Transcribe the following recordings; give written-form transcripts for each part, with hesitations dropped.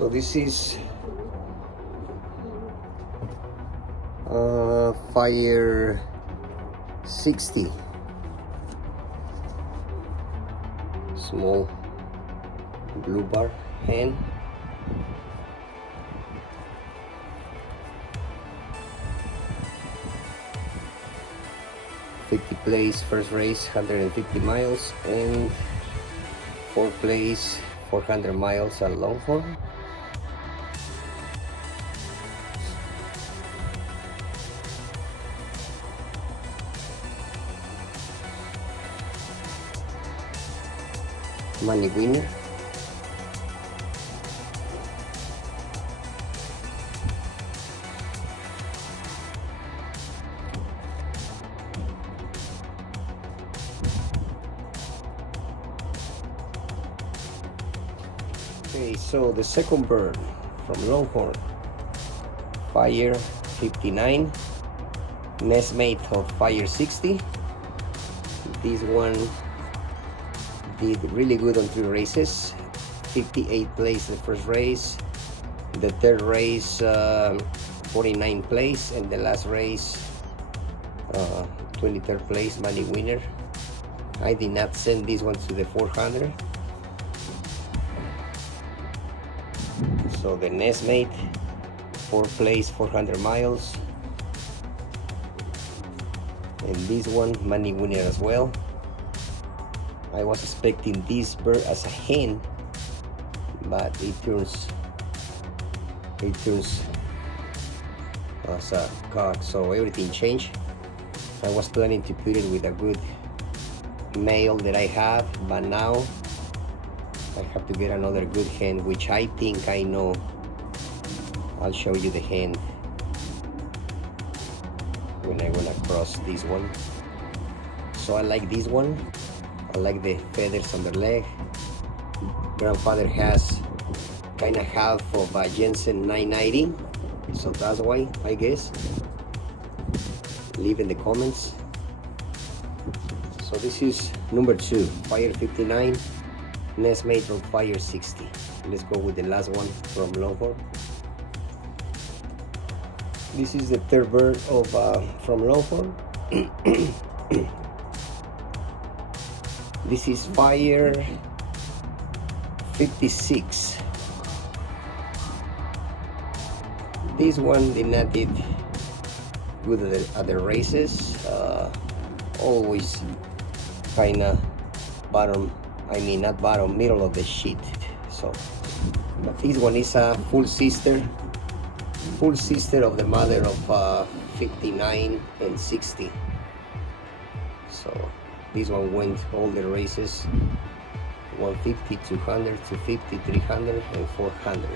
So this is Fire 60, small blue bar hen. Place first race 150 miles and 4th place 400 miles at Longhorn. Money winner. Okay, so the second bird from Longhorn, Fire 59, nestmate of Fire 60. This one did really good on 3 races. 58 place the first race, the third race 49 place, and the last race 23rd place, money winner. I did not send this one to the 400. So the nestmate, 4th place 400 miles, and this one money winner as well. I was expecting this bird as a hen, but it turns as a cock, so everything changed. I was planning to put it with a good male that I have, but now I have to get another good hen, which I think I know. I'll show you the hen when I'm gonna cross this one. So I like this one. I like the feathers on the leg. Grandfather has kind of half of a Jensen 990, so that's why, I guess. Leave in the comments. So this is number 2, Fire 59. Nestmate of Fire 60. Let's go with the last one from Longhorn. This is the third bird of from Longhorn. This is Fire 56. This one did not did good at the races. Always kinda bottom. I mean, not bottom, middle of the sheet. So, but this one is a full sister of the mother of 59 and 60. So this one went all the races, 150, 200, 250, 300, and 400.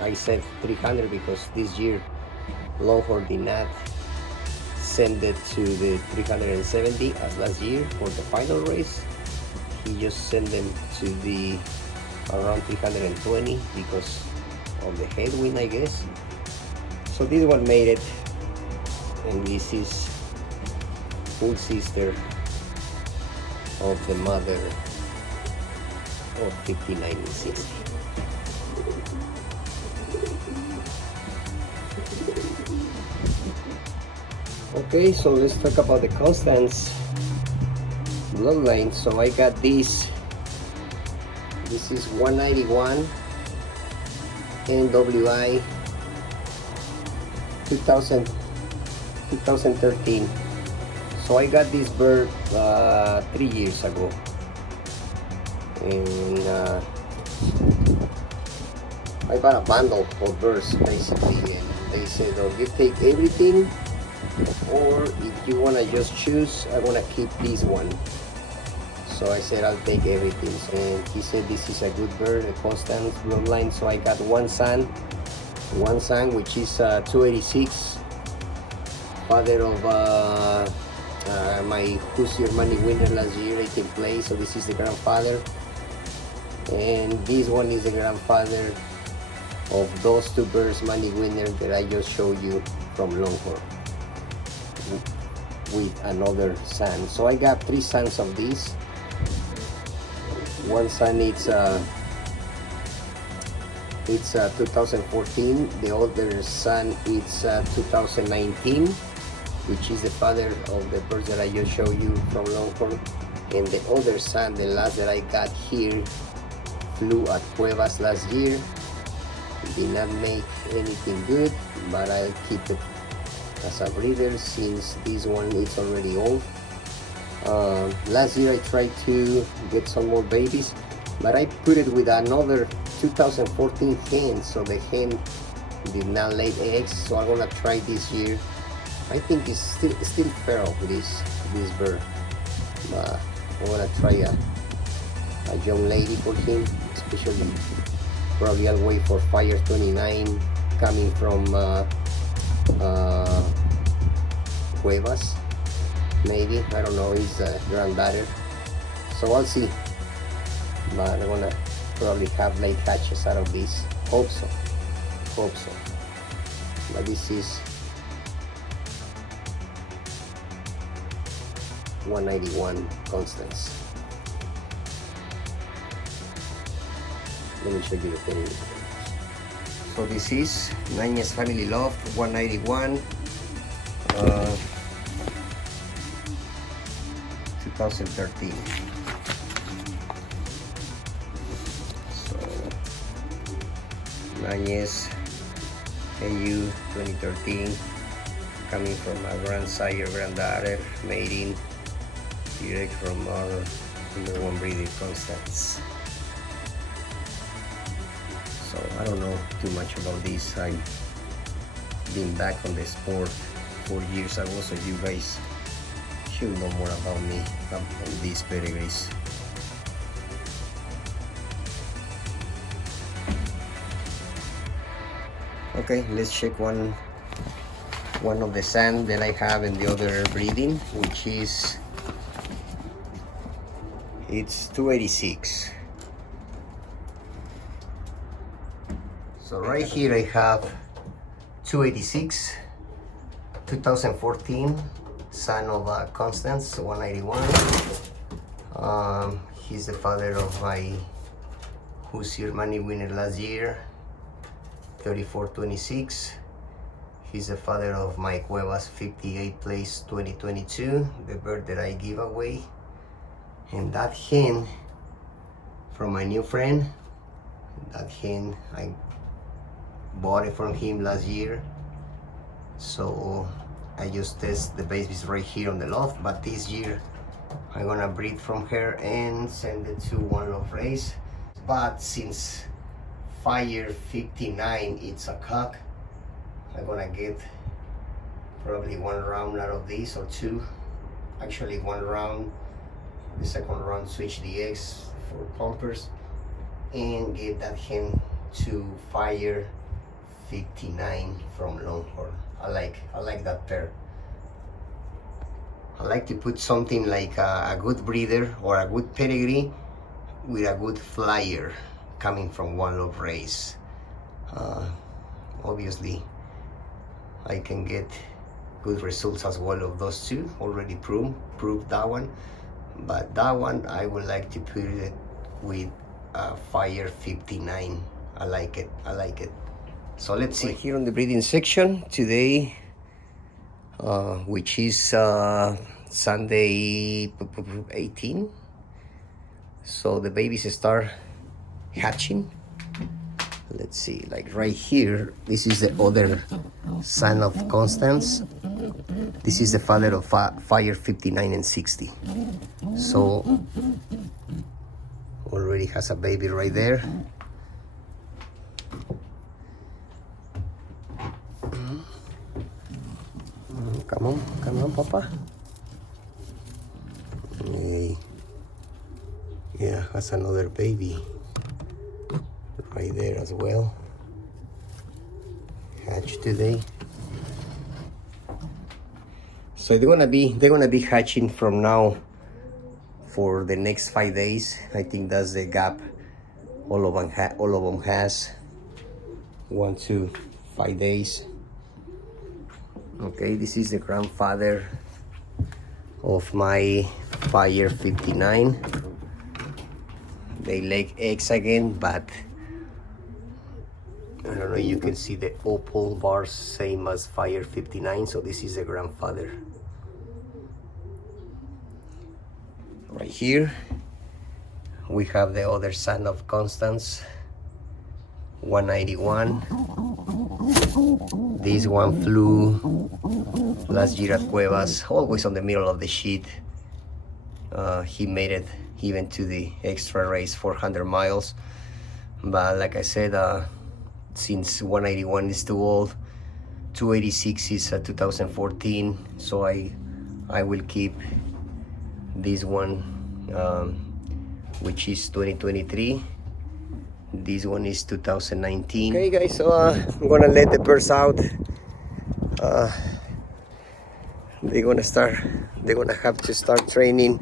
I said 300 because this year Longhorn did not send it to the 370 as last year for the final race. He just sent them to the around 320 because of the headwind, I guess. So this one made it, and this is full sister of the mother of 59 and 60. Okay, so let's talk about the Constans bloodline. So I got this. This is 191 NWI 2013. So I got this bird 3 years ago, and I bought a bundle of birds basically, and they said, "Oh, you take everything, or if you wanna just choose, I wanna keep this one." So I said, I'll take everything. And he said, this is a good bird, a Constans bloodline. So I got one son, which is 286, father of my Who's Your Money winner last year, 18th place. So this is the grandfather, and this one is the grandfather of those 2 birds, money winner, that I just showed you from Longhorn, with another son. So I got 3 sons of these. One son is it's 2014. The older son is 2019, which is the father of the birds that I just showed you from Longhorn. And the other son, the last that I got here, flew at Cuevas last year. Did not make anything good, but I'll keep it as a breeder since this one is already old. Last year I tried to get some more babies, but I put it with another 2014 hen, so the hen did not lay eggs. So I'm gonna try this year. I think it's still feral, this bird. I'm gonna try a young lady for him, especially. Probably I'll wait for Fire 29 coming from Cuevas. Maybe, I don't know, his granddaughter. So I'll see. But I'm gonna probably have late hatches out of this. Hope so. But this is 191 Constans. Let me show you the thing. So this is Nunez Family Loft 191 2013. So Nunez AU 2013, coming from a grandsire, granddaughter, mating direct from our #1 breeder, Constans. So I don't know too much about this. I've been back on the sport 4 years ago, so you guys should know more about me on these pedigrees. Okay, let's check one of the sand that I have in the other breeding, which is it's 286. So right here I have 286, 2014, son of Constans, 191. He's the father of my Hoosier money winner last year, 3426. He's the father of my Cuevas 58 place 2022, the bird that I give away. And that hen from my new friend, that hen I bought it from him last year. So I just test the babies right here on the loft, but this year I'm gonna breed from her and send it to One Love race. But since Fire 59 it's a cock, I'm gonna get probably 1 round out of this, or 2. Actually 1 round. The second round switch the eggs for pumpers and give that hen to Fire 59 from Longhorn. I like that pair. I like to put something like a good breeder or a good pedigree with a good flyer coming from One Love race. Obviously I can get good results as well of those two. Already proved that one, but that one I would like to put it with Fire 59. I like it. So let's see. Here on the breeding section today, which is Sunday 18. So the babies start hatching. Let's see, like right here, this is the other son of Constans. This is the father of Fire 59 and 60. So already has a baby right there. Come on, Papa. Hey. Yeah, has another baby right there as well. Hatched today. So they're gonna be hatching from now for the next 5 days. I think that's the gap all of them has. 1 to 5 days. Okay, this is the grandfather of my Fire 59. They lay eggs again, but I don't know, you can see the opal bars, same as Fire 59, so this is the grandfather. Right here, we have the other son of Constans, 191. This one flew last year at Cuevas, always on the middle of the sheet. He made it even to the extra race, 400 miles. But like I said, since 181 is too old, 286 is 2014, so I will keep this one, which is 2023. This one is 2019. Okay guys, so I'm gonna let the birds out. They're gonna have to start training.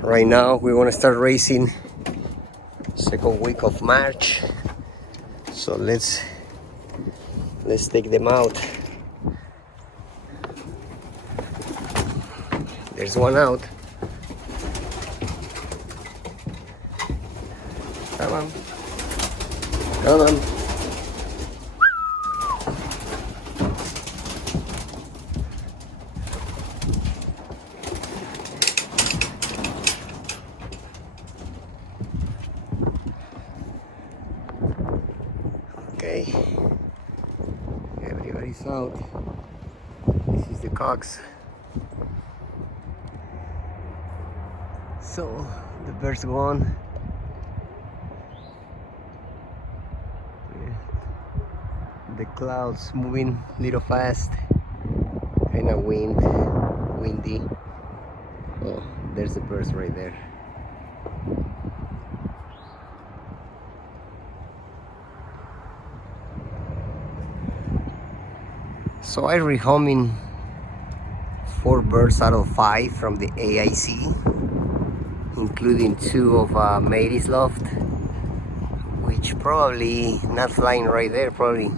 Right now we want to start racing second week of March, so let's take them out. There's one out. Come on, come on. Okay, everybody's out. This is the cocks. So the bird's gone. The clouds moving a little fast, kind of windy. Oh, there's the birds right there. So I rehoming 4 birds out of 5 from the AIC, including 2 of Mary's Loft, which probably not flying right there, probably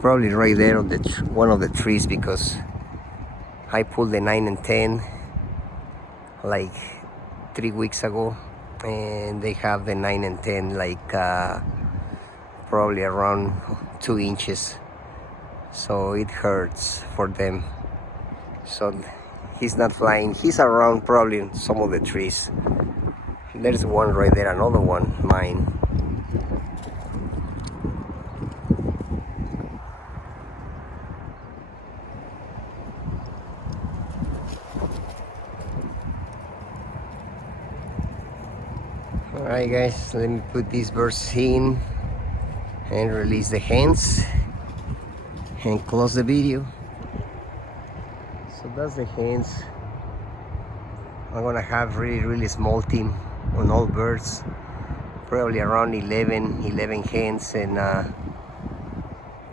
right there on one of the trees, because I pulled the 9 and 10 like 3 weeks ago, and they have the 9 and 10 like probably around 2 inches, so it hurts for them. So he's not flying, he's around probably in some of the trees. There's one right there, another one, mine. Alright guys, let me put these birds in and release the hens and close the video. So that's the hens. I'm gonna have really small team on all birds, probably around 11 hens and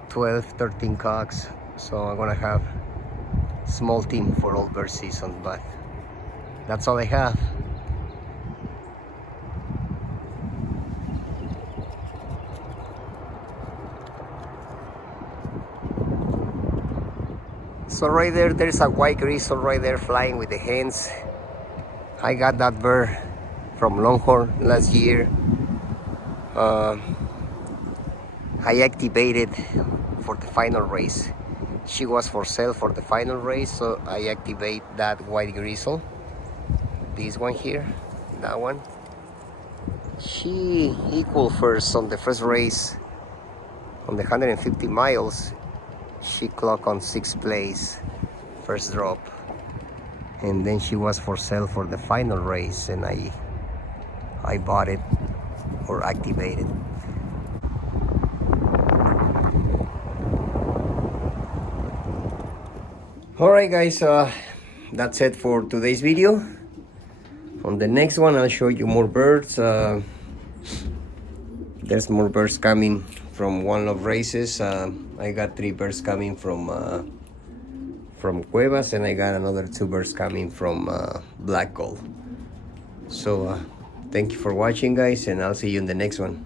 12-13 cocks. So I'm gonna have small team for all bird season, but that's all I have. So right there, there's a white grizzle right there flying with the hens. I got that bird from Longhorn last year. I activated for the final race. She was for sale for the final race, so I activate that white grizzle. This one here, that one. She equal first on the first race on the 150 miles. She clocked on 6th place, first drop, and then she was for sale for the final race, and I bought it or activated. Alright guys, that's it for today's video. On the next one I'll show you more birds. There's more birds coming from One Love races. I got 3 birds coming from Cuevas, and I got another 2 birds coming from Black Gold. So thank you for watching guys, and I'll see you in the next one.